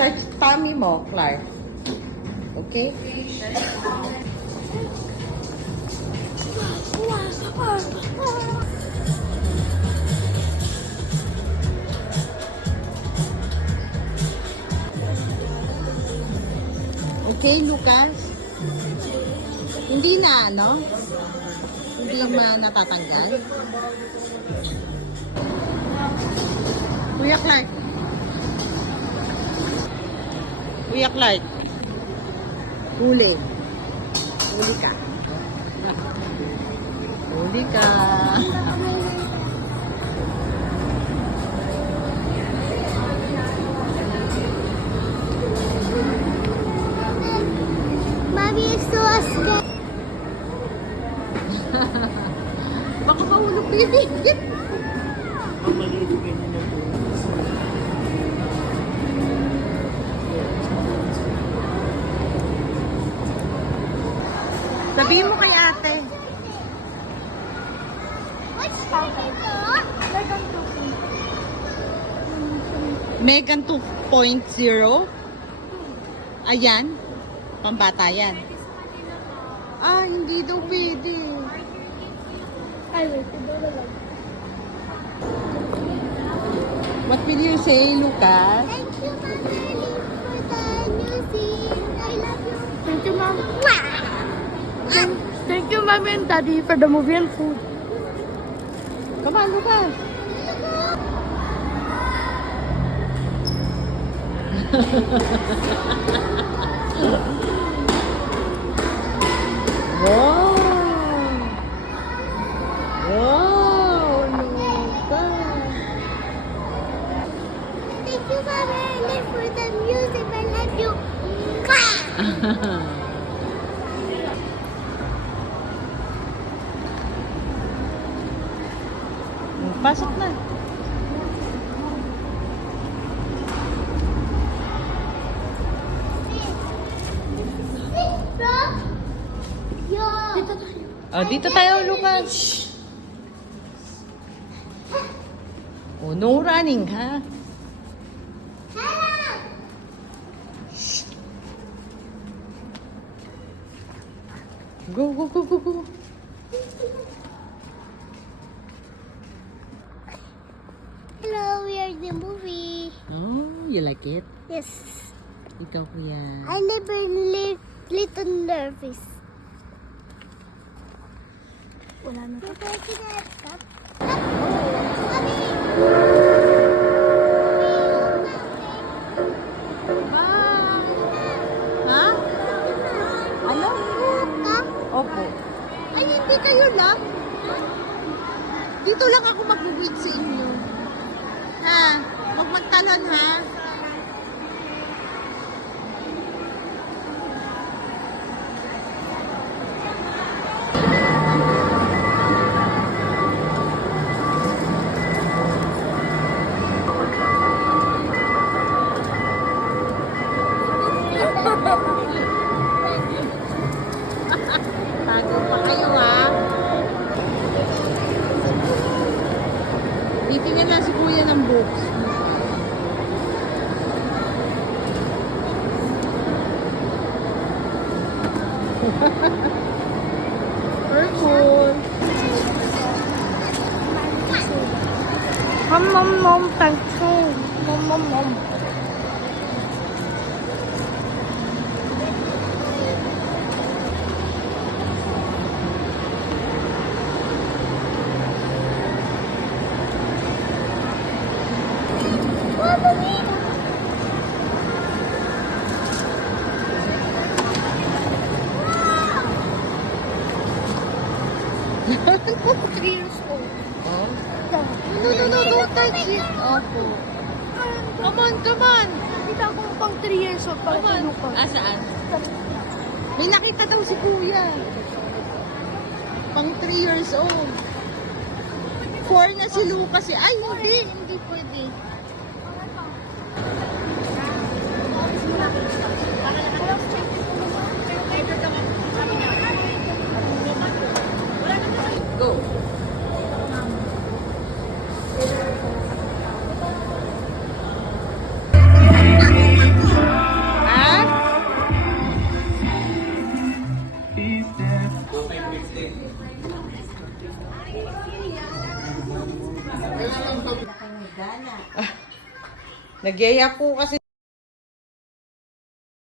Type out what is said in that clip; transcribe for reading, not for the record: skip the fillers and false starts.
Search tummy mo, Clark. Okay? Okay, Lucas? Hindi na, ano? Hindi natatanggal? Kuya Clark. Kuya Clark. Huli. Huli ka. Huli ka. Mommy is so scared. Baka mahulog ko yung bigit. Sabihin mo kay ate. What's ito? Megan 2.0. Ayan. Pambata yan. Ah, hindi daw pwede. Ay, wait. Ito na lang. What will you say, Lucas? Thank you, Mama, for the music. I love you. Thank you, Mom. Thank you, Mommy and Daddy, for the movie and food. Come on, Lucas. Wow! Wow, Lucas. Thank you, Mama, for the music. I love you. Pasok na. Dito tayo. Oh, dito tayo, Lucas. Oh, no running, ha? Go, go, go, go, go. Hello, we are in the movie. Oh, you like it? Yes. Ikaw, kuya. I never little nervous. Wala na to. Ha? Ano? Opo. Ay, hindi kayo lang. Dito lang ako mag-wait sa inyo. Ha? Huwag magtalon, ha? Tago pa kayo, ha? Titingnan lang si kuya ng books. Purple. Mom, thank you. Mom. Oh. 3 years old. Oh? No, don't touch it. Opo. Come on. Nakita ko pang 3 years old. Pang tulungan. Saan? May nakita daw si kuya. Pang 3 years old. 4 na si Lucas. Ay, hindi pwede. Go. Nagyaya po kasi